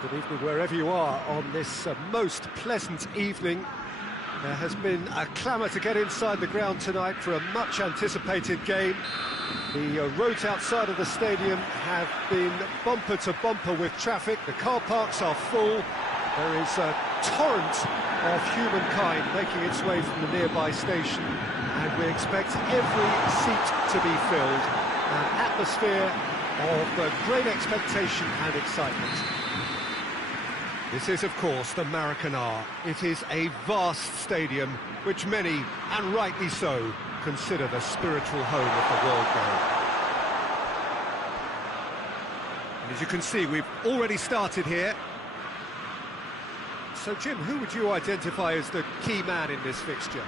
Good evening wherever you are on this most pleasant evening. There has been a clamour to get inside the ground tonight for a much-anticipated game. The roads outside of the stadium have been bumper to bumper with traffic. The car parks are full. There is a torrent of humankind making its way from the nearby station, and we expect every seat to be filled. An atmosphere of great expectation and excitement. This is, of course, the Maracanã. It is a vast stadium, which many, and rightly so, consider the spiritual home of the world game. And as you can see, we've already started here. So, Jim, who would you identify as the key man in this fixture?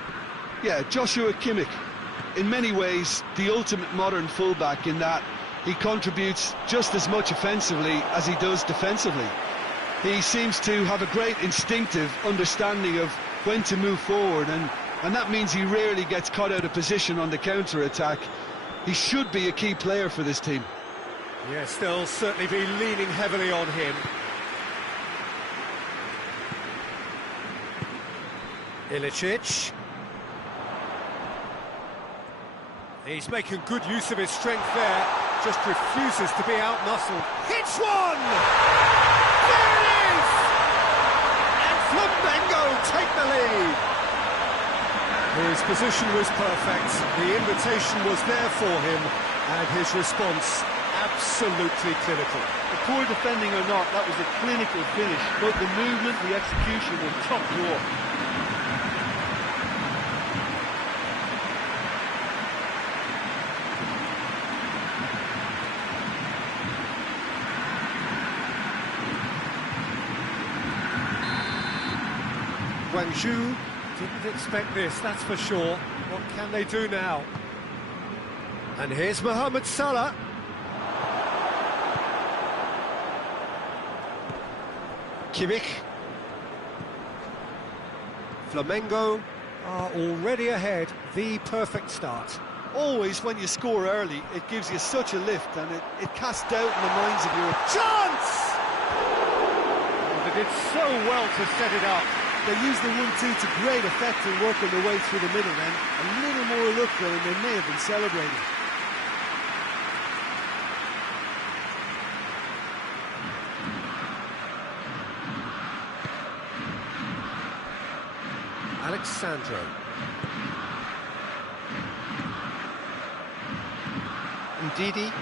Yeah, Joshua Kimmich. In many ways, the ultimate modern fullback in that he contributes just as much offensively as he does defensively. He seems to have a great instinctive understanding of when to move forward, and that means he rarely gets caught out of position on the counter-attack. He should be a key player for this team. Yes, they'll certainly be leaning heavily on him. Ilicic. He's making good use of his strength there, just refuses to be out-muscled. Hits one! There it is! And Flamengo take the lead. His position was perfect, the invitation was there for him, and his response absolutely clinical. The poor defending or not, that was a clinical finish. Both the movement, the execution were top drawer. Guangzhou didn't expect this, that's for sure. What can they do now? And here's Mohamed Salah. Kimmich. Flamengo are already ahead, the perfect start. Always when you score early, it gives you such a lift, and it casts doubt in the minds of your... Chance! Oh, they did so well to set it up. They used the 1-2 to great effect in working their way through the middle then. A little more luck there and they may have been celebrating. Alexandro. Ndidi.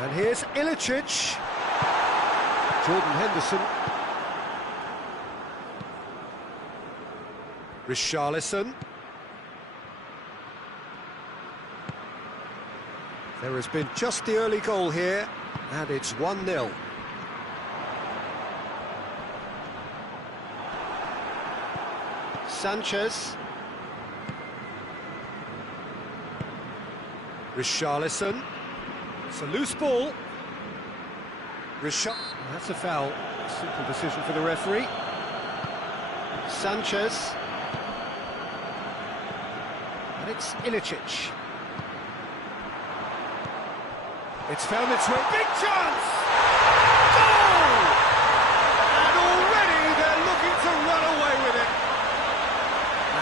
And here's Ilicic. Jordan Henderson. Richarlison. There has been just the early goal here, and it's 1-0. Sanchez. Richarlison. It's a loose ball. That's a foul. Simple decision for the referee. Sanchez. And it's Ilicic. It's found its way. Big chance! Goal! And already they're looking to run away with it.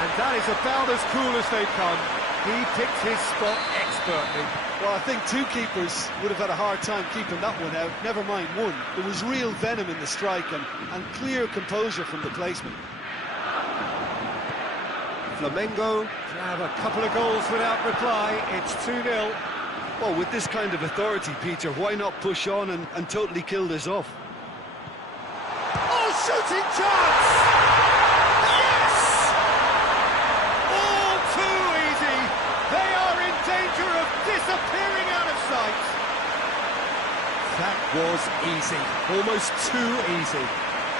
And that is about as cool as they come. He picked his spot expertly. Well, I think two keepers would have had a hard time keeping that one out, never mind one. There was real venom in the strike and clear composure from the placement. Flamengo have a couple of goals without reply. It's 2-0. Well, with this kind of authority, Peter, why not push on and totally kill this off? Oh, shooting chance! Yes! All too easy. They are in danger of disappearing out of sight. That was easy, almost too easy.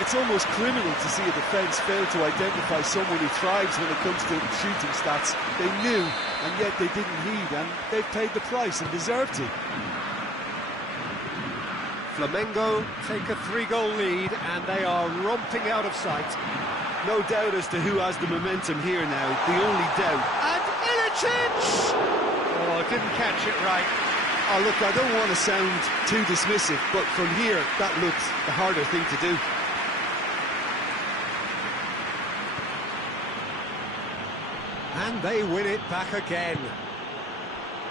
It's almost criminal to see a defence fail to identify someone who thrives when it comes to shooting stats. They knew, and yet they didn't heed, and they've paid the price and deserved to. Flamengo take a 3-goal lead, and they are romping out of sight. No doubt as to who has the momentum here now, the only doubt. And Ilicic! Oh, didn't catch it right. Oh, look, I don't want to sound too dismissive, but from here, that looks the harder thing to do. And they win it back again.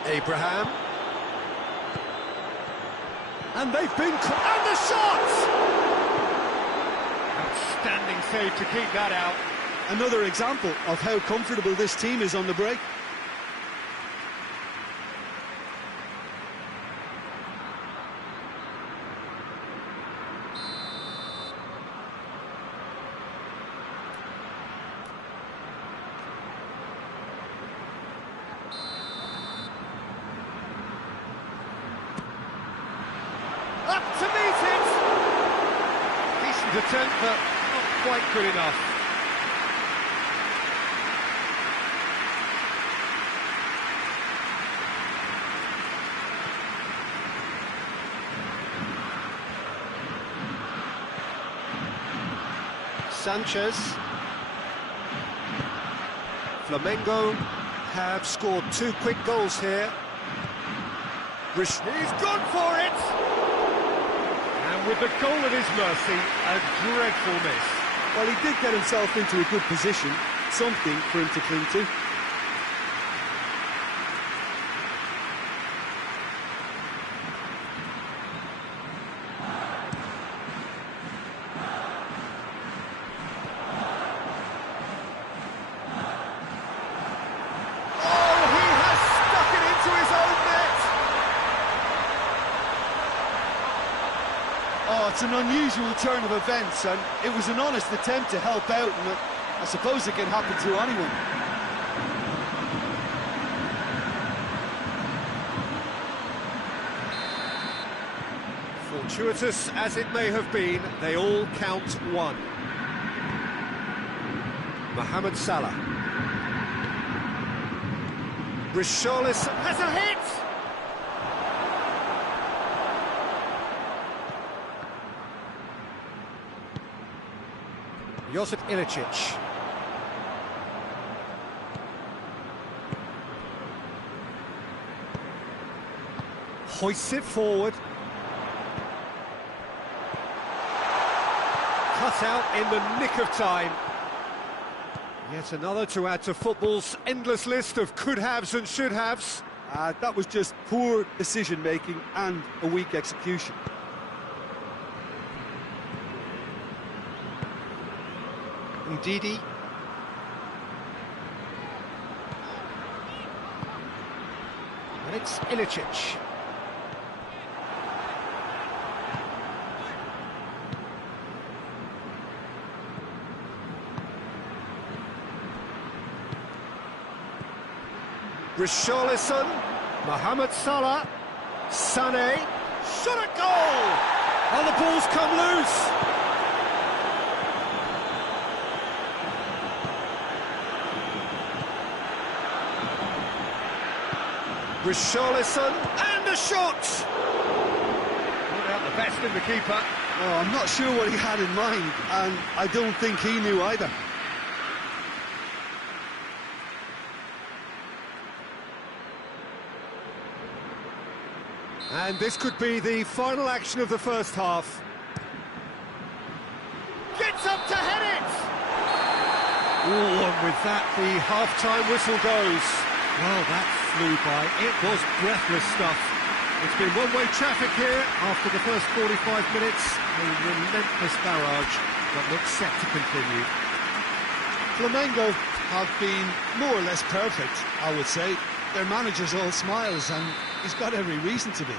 Abraham. And they've been... And the shot! Outstanding save to keep that out. Another example of how comfortable this team is on the break. Up to meet it! Decent attempt, but not quite good enough. Sanchez. Flamengo have scored 2 quick goals here. He's gone for it! And with the goal at his mercy, a dreadful miss. Well, he did get himself into a good position, something for him to cling to. Oh, it's an unusual turn of events, and it was an honest attempt to help out, and I suppose it can happen to anyone. Fortuitous as it may have been, they all count 1. Mohamed Salah. Richarlison has a hit! Josip Ilicic. Hoists it forward. Cut out in the nick of time. Yet another to add to football's endless list of could-haves and should-haves. That was just poor decision-making and a weak execution. Ndidi. And it's Ilicic. Richarlison, Mohamed Salah, Sané, shot at goal! And the ball's come loose! Richarlison, and a shot! Not out the best in the keeper. Oh, I'm not sure what he had in mind, and I don't think he knew either. And this could be the final action of the first half. Gets up to head it! Oh, and with that, the half-time whistle goes. Well, that flew by. It was breathless stuff. It's been one-way traffic here after the first 45 minutes. A relentless barrage that looks set to continue. Flamengo have been more or less perfect, I would say. Their manager's all smiles, and he's got every reason to be.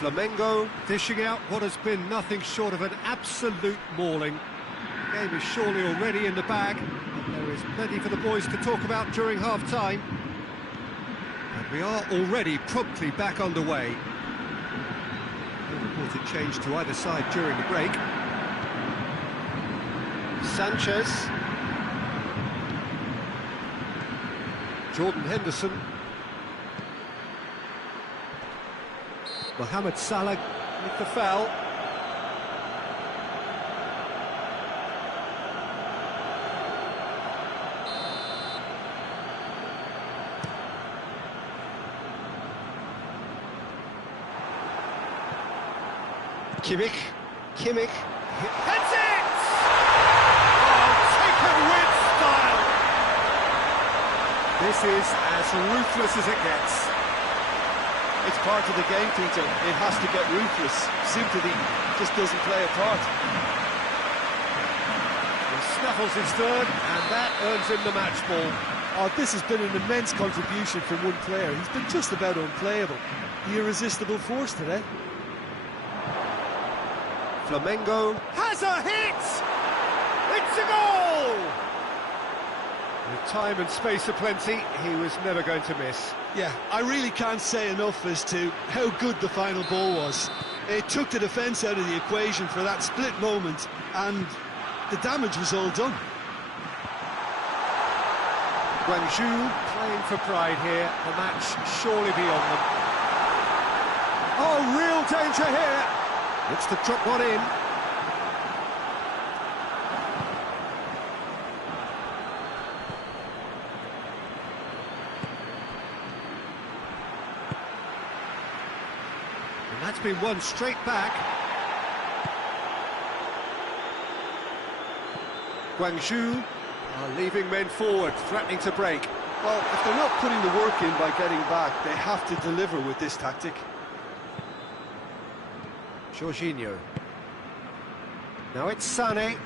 Flamengo dishing out what has been nothing short of an absolute mauling. The game is surely already in the bag, and there is plenty for the boys to talk about during half-time. And we are already promptly back underway. No reported change to either side during the break. Sanchez. Jordan Henderson. Mohamed Salah with the foul. Kimmich. Heads it! Oh, taken with style! This is as ruthless as it gets. It's part of the game, Peter. It has to get ruthless. Sympathy just doesn't play a part. He snuffles his third, and that earns him the match ball. Oh, this has been an immense contribution from one player. He's been just about unplayable. The irresistible force today. Flamengo has a hit! It's a goal! With time and space aplenty, he was never going to miss. Yeah, I really can't say enough as to how good the final ball was. It took the defence out of the equation for that split moment, and the damage was all done. Guangzhou playing for pride here, the match surely beyond them. Oh, real danger here! Looks to drop one in. And that's been won straight back. Guangzhou are leaving men forward, threatening to break. Well, if they're not putting the work in by getting back, they have to deliver with this tactic. Jorginho. Now it's Sané.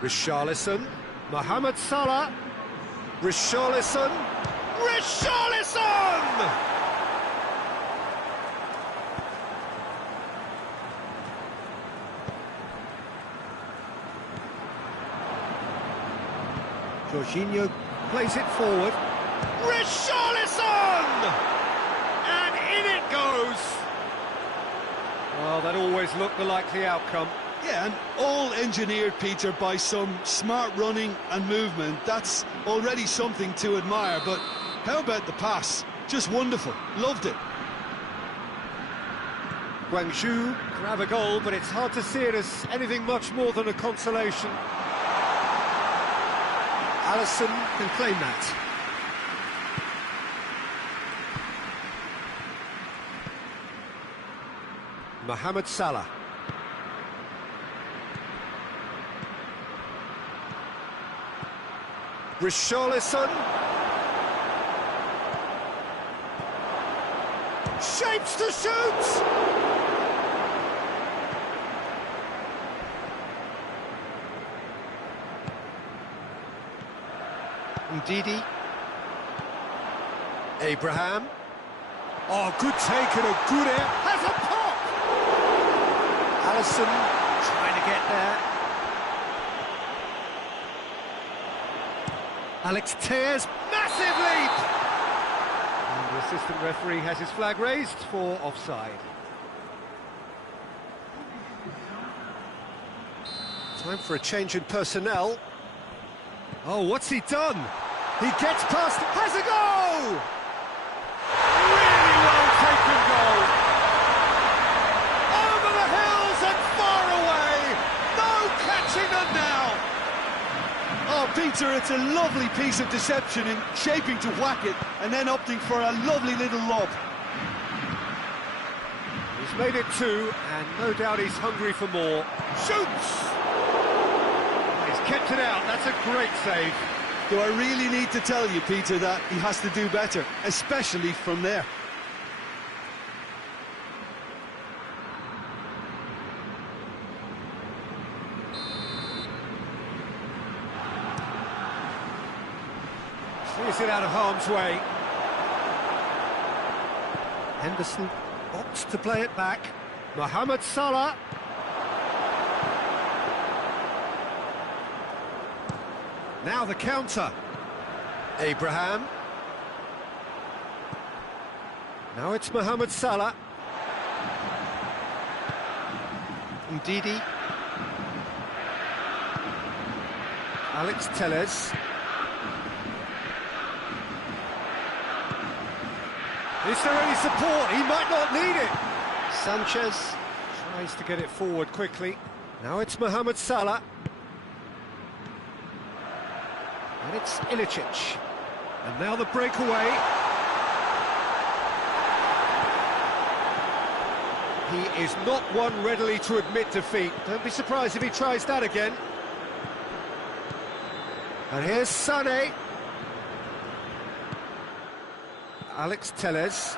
Richarlison. Mohamed Salah. Richarlison. Richarlison! Jorginho plays it forward. Richarlison! And in it goes! Well, that always looked the likely outcome. Yeah, and all engineered, Peter, by some smart running and movement. That's already something to admire, but how about the pass? Just wonderful. Loved it. Guangzhou grab a goal, but it's hard to see it as anything much more than a consolation. Alisson can claim that. Mohamed Salah. Richarlison. Shapes to shoot! Ndidi. Abraham. Oh, good take and a good air. Has a pop! Alisson trying to get there. Alex Tears, massive leap! And the assistant referee has his flag raised for offside. Time for a change in personnel. Oh, what's he done? He gets past, has a goal! Really well taken goal! Over the hills and far away! No catching them now! Oh, Peter, it's a lovely piece of deception in shaping to whack it and then opting for a lovely little lob. He's made it two, and no doubt he's hungry for more. Shoots! He's kept it out, that's a great save. Do I really need to tell you, Peter, that he has to do better, especially from there? Clears it out of harm's way. Henderson opts to play it back. Mohamed Salah. Now the counter. Abraham. Now it's Mohamed Salah. Ndidi. Alex Telles. Is there any support? He might not need it. Sanchez tries to get it forward quickly. Now it's Mohamed Salah. And it's Ilicic. And now the breakaway. He is not one readily to admit defeat. Don't be surprised if he tries that again. And here's Sané. Alex Telles.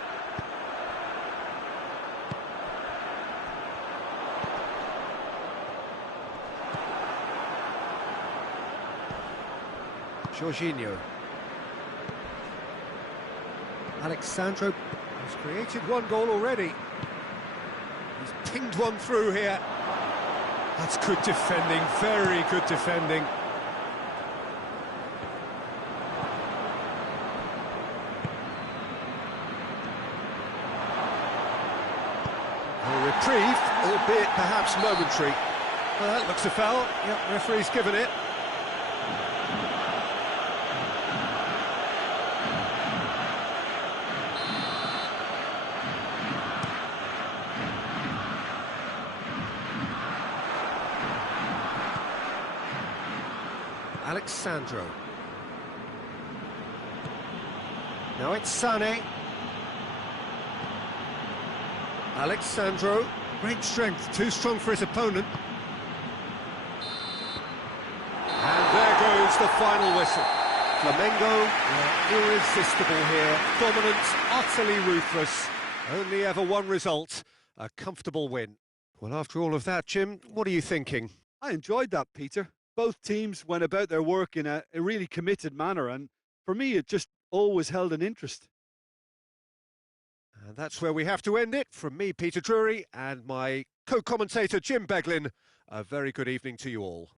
Jorginho. Alexandro has created one goal already. He's pinged one through here. That's good defending, very good defending. A reprieve, albeit perhaps momentary. Well, that looks a foul. Yep, referee's given it. Alexandro. Now it's Sané. Alexandro, great strength, too strong for his opponent. And there goes the final whistle. Flamengo were irresistible here, dominant, utterly ruthless. Only ever one result, a comfortable win. Well, after all of that, Jim, what are you thinking? I enjoyed that, Peter. Both teams went about their work in a really committed manner, and for me it just always held an interest. And that's where we have to end it. From me, Peter Drury, and my co-commentator, Jim Beglin, a very good evening to you all.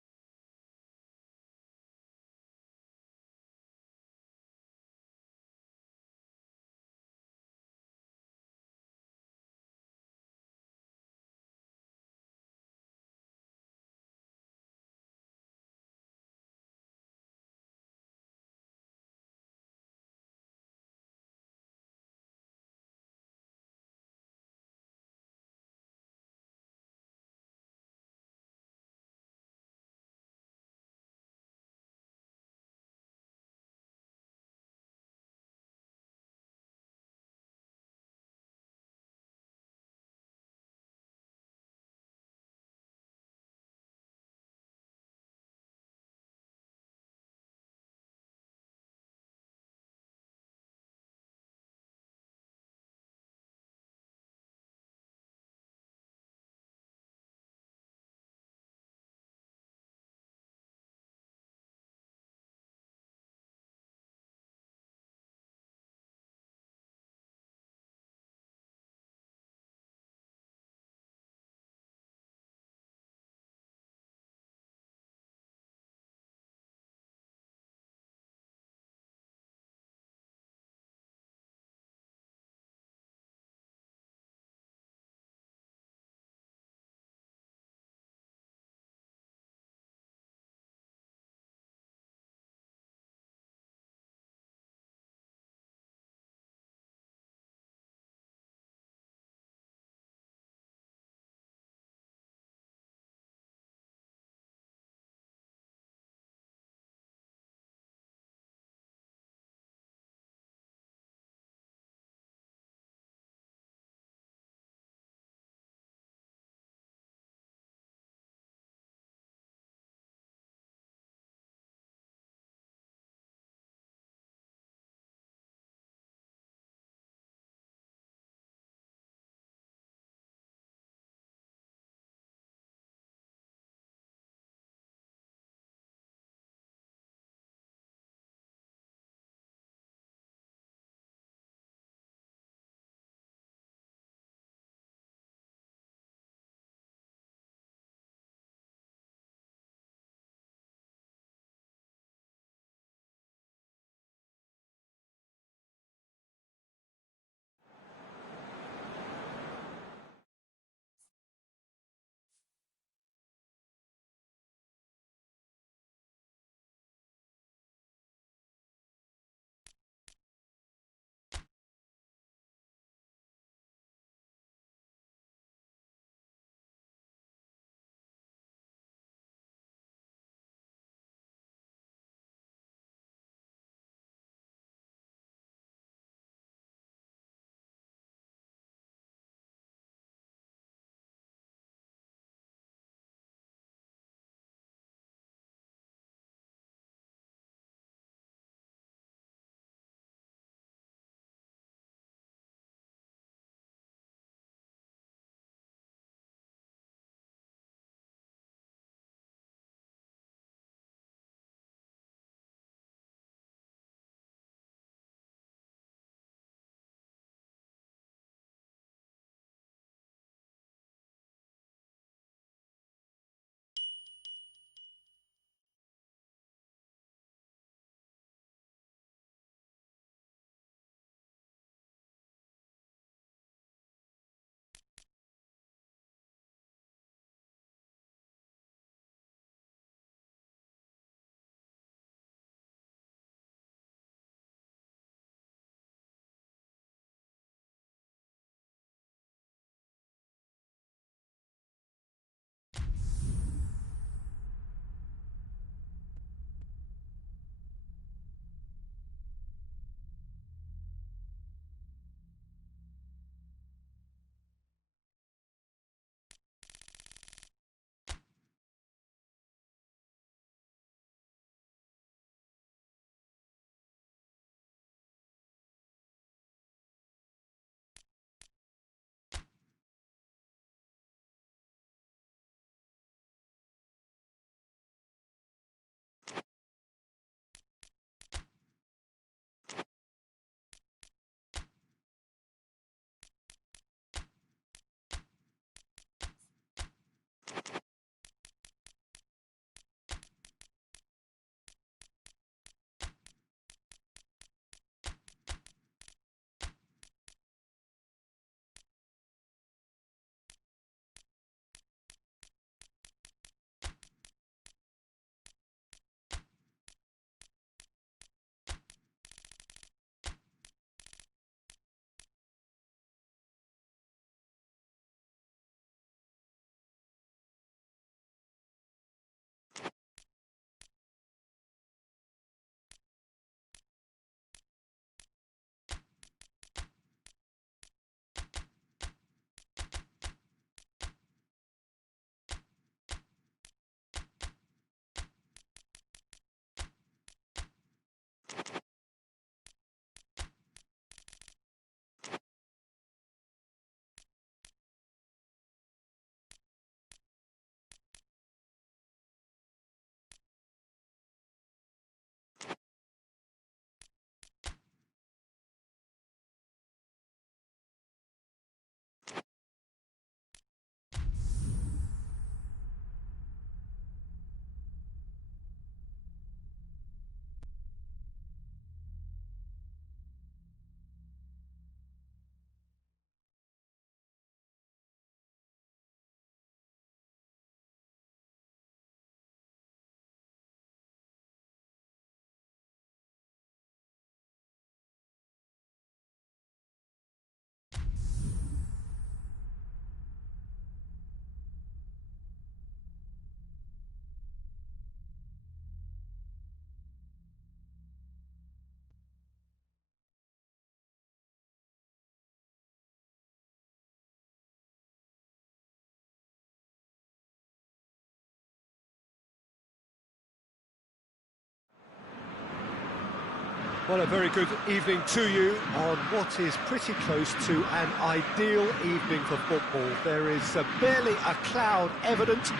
Well, a very good evening to you on what is pretty close to an ideal evening for football. There is barely a cloud evident.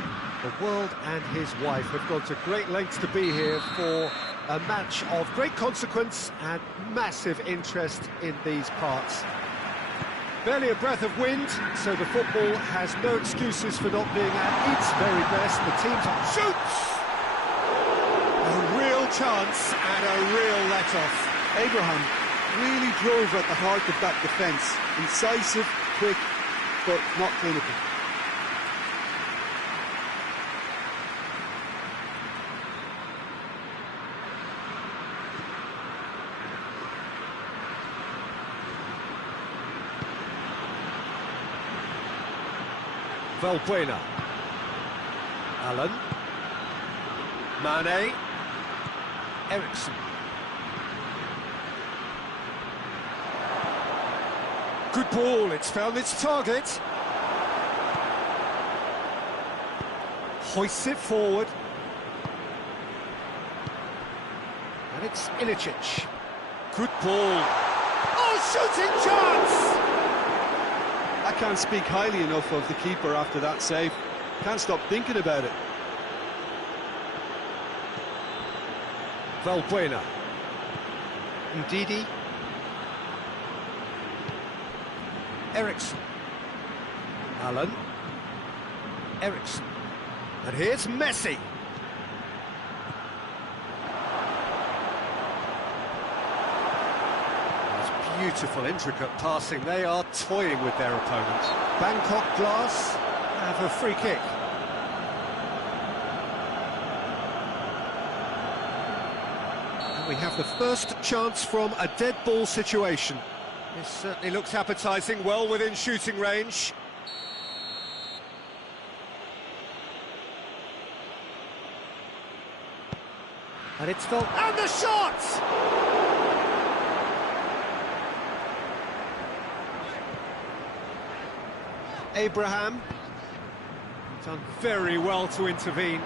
The world and his wife have gone to great lengths to be here for a match of great consequence and massive interest in these parts. Barely a breath of wind, so the football has no excuses for not being at its very best. The team shoots! A real chance and a real let-off. Abraham really drove at the heart of that defence. Incisive, quick, but not clinical. Valbuena. Allen. Mane. Ericsson. Good ball, it's found its target. Hoists it forward. And it's Ilicic. Good ball. Oh, shooting chance! I can't speak highly enough of the keeper after that save. Can't stop thinking about it. Valbuena. Ndidi. Ericsson. Allen. Ericsson. And here's Messi. Beautiful, intricate passing. They are toying with their opponent. Bangkok Glass have a free kick. And we have the first chance from a dead ball situation. This certainly looks appetising, well within shooting range. And it's felt... And the shot! Abraham done very well to intervene.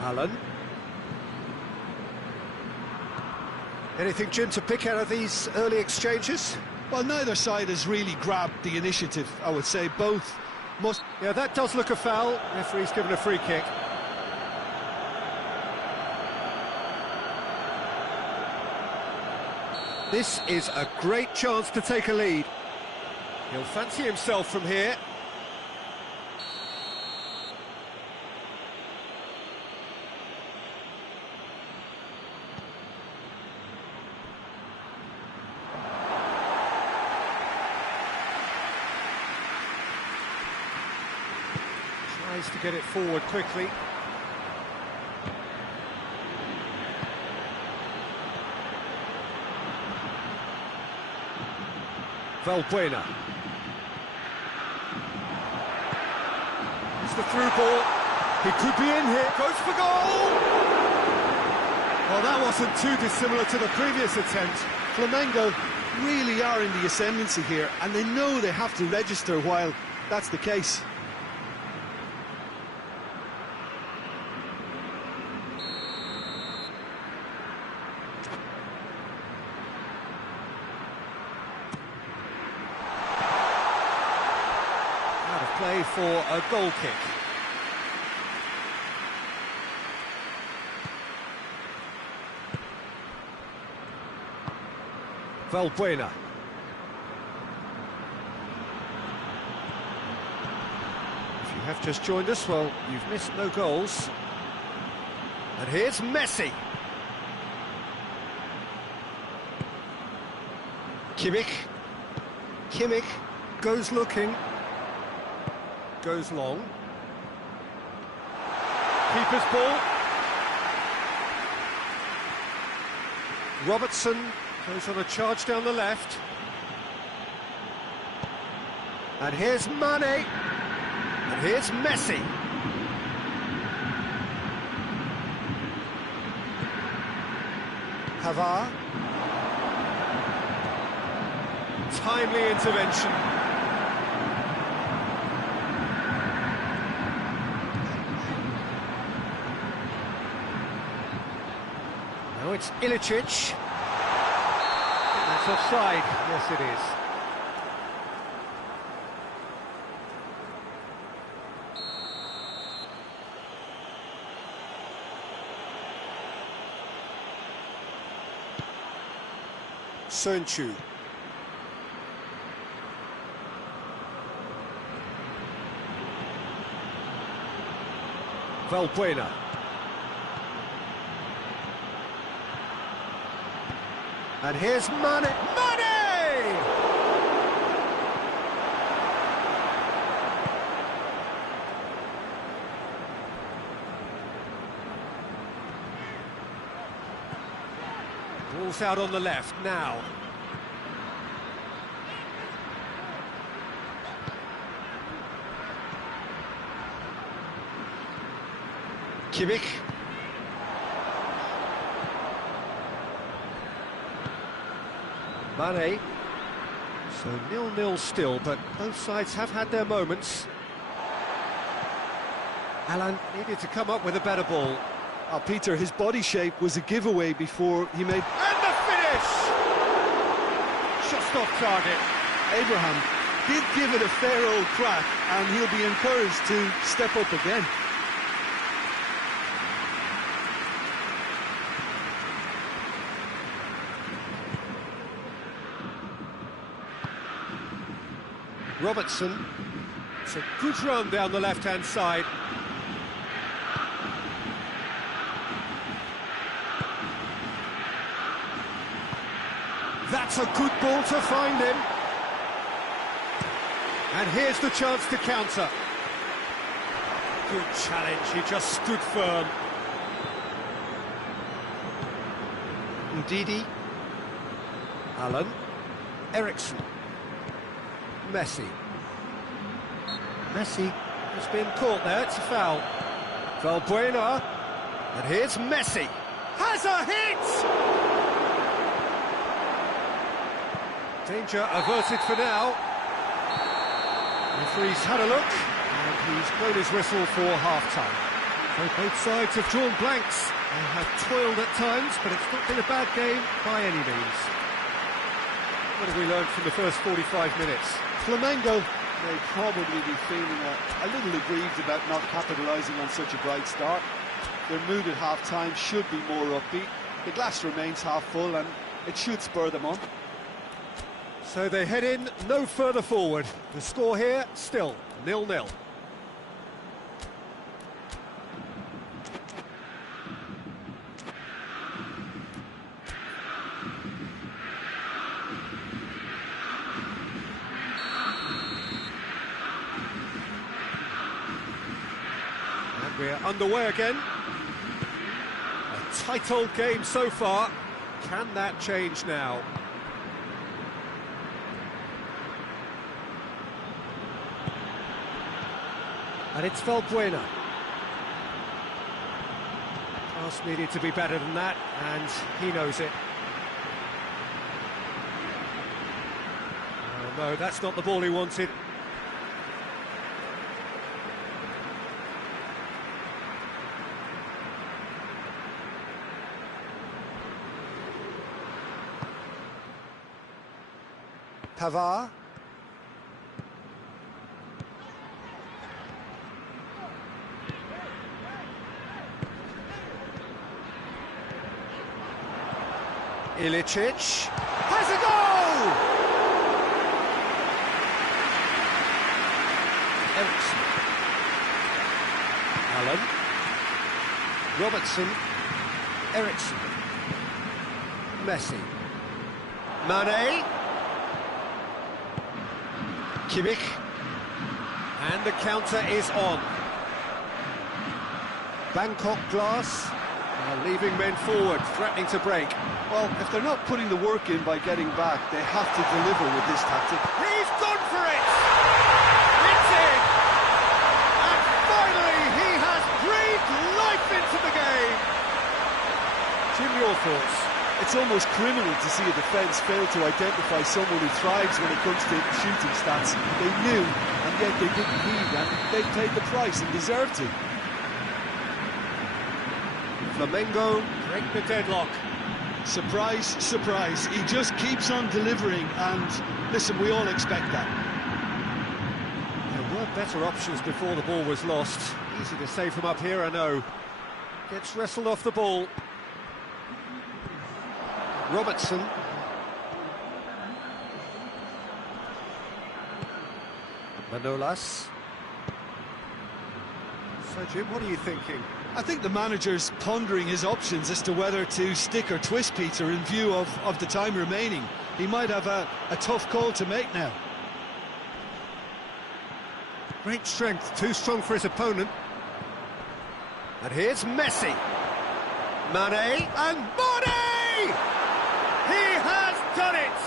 Allen. Anything, Jim, to pick out of these early exchanges? Well, neither side has really grabbed the initiative, I would say. Both must... Yeah, that does look a foul. Referee's given a free kick. This is a great chance to take a lead. He'll fancy himself from here. Tries to get it forward quickly. Valbuena. It's the through ball. He could be in here. Goes for goal! Well, that wasn't too dissimilar to the previous attempt. Flamengo really are in the ascendancy here, and they know they have to register while that's the case. Play for a goal kick. Valbuena. If you have just joined us, well, you've missed no goals. And here's Messi. Kimmich goes looking. Goes long. Keeper's ball. Robertson goes on a charge down the left. And here's Mane. And here's Messi. Pavard. Timely intervention. It's Ilicic. That's offside. Yes, it is. Sönchu. Valbuena. And here's Mane. Mane! Ball's out on the left now. Kimmich. Mane. So 0-0 still, but both sides have had their moments. Alan needed to come up with a better ball. Oh, Peter, his body shape was a giveaway before he made... And the finish! Just off target. Abraham did give it a fair old crack, and he'll be encouraged to step up again. Robertson. It's a good run down the left-hand side. That's a good ball to find him. And here's the chance to counter. Good challenge, he just stood firm. Ndidi. Allen. Eriksson. Messi. Messi has been caught there, it's a foul. Valbuena. And here's Messi. Has a hit! Danger averted for now. Referee's had a look, and he's blown his whistle for half-time. So both sides have drawn blanks. They have toiled at times, but it's not been a bad game by any means. What have we learned from the first 45 minutes? Flamengo may probably be feeling a little aggrieved about not capitalising on such a bright start. Their mood at half-time should be more upbeat. The glass remains half full, and it should spur them on. So they head in no further forward. The score here still 0-0. And we're underway again. A tight old game so far. Can that change now? And it's Valbuena. Pass needed to be better than that, and he knows it. Oh, no, that's not the ball he wanted. Pavard. Ilicic has a goal! Eriksson. Allen. Robertson. Eriksson. Messi. Mane. Kimmich. And the counter is on. Bangkok Glass leaving men forward, threatening to break. Well, if they're not putting the work in by getting back, they have to deliver with this tactic. He's gone for it! It's in! And finally, he has breathed life into the game! Jim, your thoughts? It's almost criminal to see a defence fail to identify someone who thrives when it comes to shooting stats. They knew, and yet they didn't heed, and they paid the price and deserved to. Flamengo break the deadlock. Surprise, surprise. He just keeps on delivering, and listen, we all expect that. There were better options before the ball was lost. Easy to save from up here, I know. Gets wrestled off the ball. Robertson. Manolas. So, Jim, what are you thinking? I think the manager's pondering his options as to whether to stick or twist Peter in view of the time remaining. He might have a tough call to make now. Great strength, too strong for his opponent. And here's Messi. Mane and Mane! He has done it!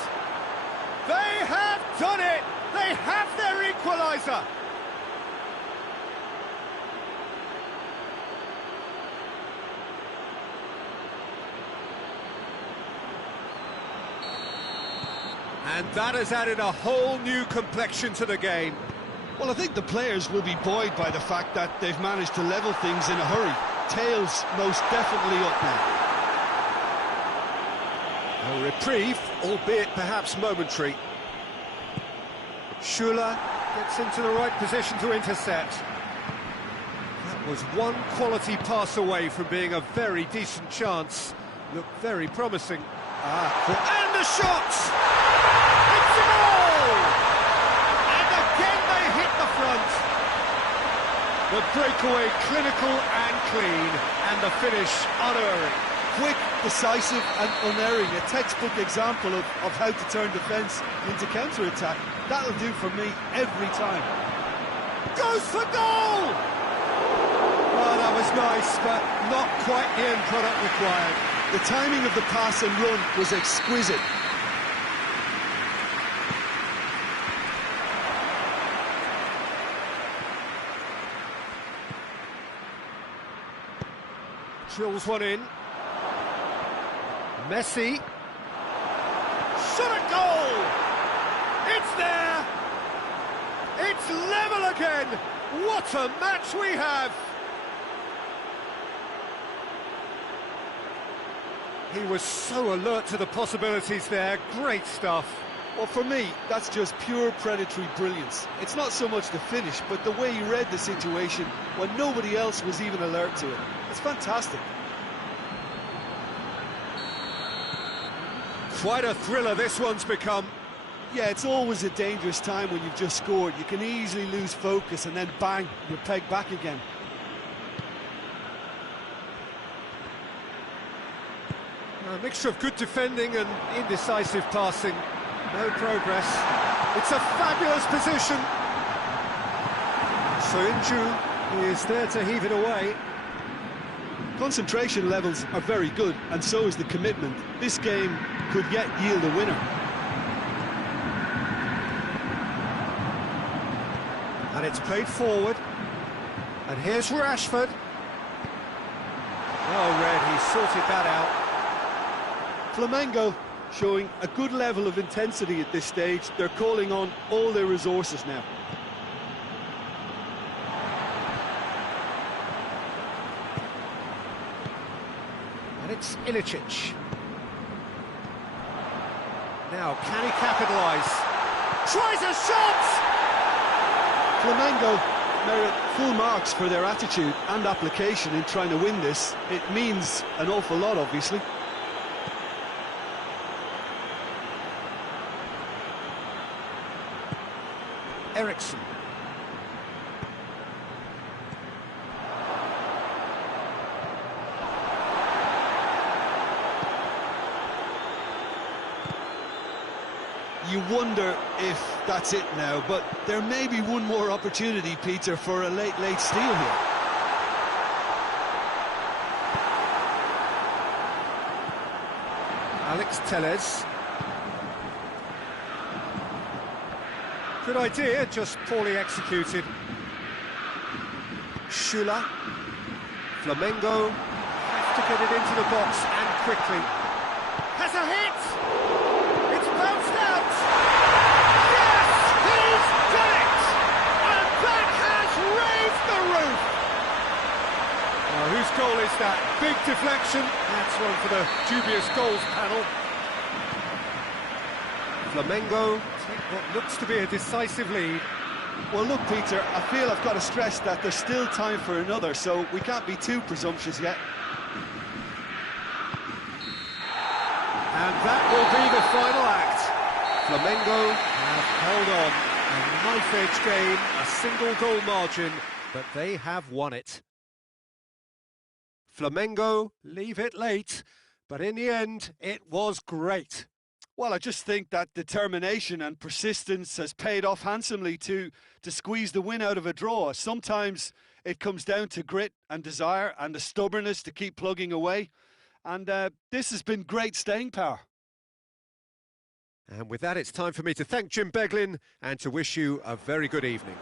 They have done it! They have their equaliser! And that has added a whole new complexion to the game. Well, I think the players will be buoyed by the fact that they've managed to level things in a hurry. Tails most definitely up now. A reprieve, albeit perhaps momentary. Schuler gets into the right position to intercept. That was one quality pass away from being a very decent chance. Looked very promising. And the shot! It's a goal! And again they hit the front. The breakaway clinical and clean, and the finish unerring. Quick, decisive and unerring, a textbook example of how to turn defence into counter-attack. That'll do for me every time. Goes for goal! Well, that was nice, but not quite the end product required. The timing of the pass and run was exquisite. Drills one in. Messi. Shot at goal! It's there! It's level again! What a match we have! He was so alert to the possibilities there. Great stuff. Well, for me, that's just pure predatory brilliance. It's not so much the finish, but the way he read the situation when nobody else was even alert to it. It's fantastic. Quite a thriller this one's become. Yeah, it's always a dangerous time when you've just scored. You can easily lose focus and then bang, you're pegged back again. A mixture of good defending and indecisive passing. No progress. It's a fabulous position. Soyuncu is there to heave it away. Concentration levels are very good, and so is the commitment. This game could yet yield a winner. And it's played forward. And here's Rashford. Well read, he sorted that out. Flamengo showing a good level of intensity at this stage. They're calling on all their resources now. And it's Ilicic. Now, can he capitalise? Tries a shot! Flamengo merit full marks for their attitude and application in trying to win this. It means an awful lot, obviously. Ericsson. You wonder if that's it now, but there may be one more opportunity, Peter, for a late steal here. Alex Telles. Good idea, just poorly executed. Schuler. Flamengo have to get it into the box and quickly. Has a hit! It's bounced out! Yes! He's done it! And that has raised the roof! Now, whose goal is that? big deflection. That's one for the dubious goals panel. Flamengo take what looks to be a decisive lead. Well, look, Peter, I feel I've got to stress that there's still time for another, so we can't be too presumptuous yet. And that will be the final act. Flamengo have held on. A knife-edge game, a single-goal margin, but they have won it. Flamengo leave it late, but in the end, it was great. Well, I just think that determination and persistence has paid off handsomely to squeeze the win out of a draw. Sometimes it comes down to grit and desire and the stubbornness to keep plugging away. And this has been great staying power. And with that, it's time for me to thank Jim Beglin and to wish you a very good evening.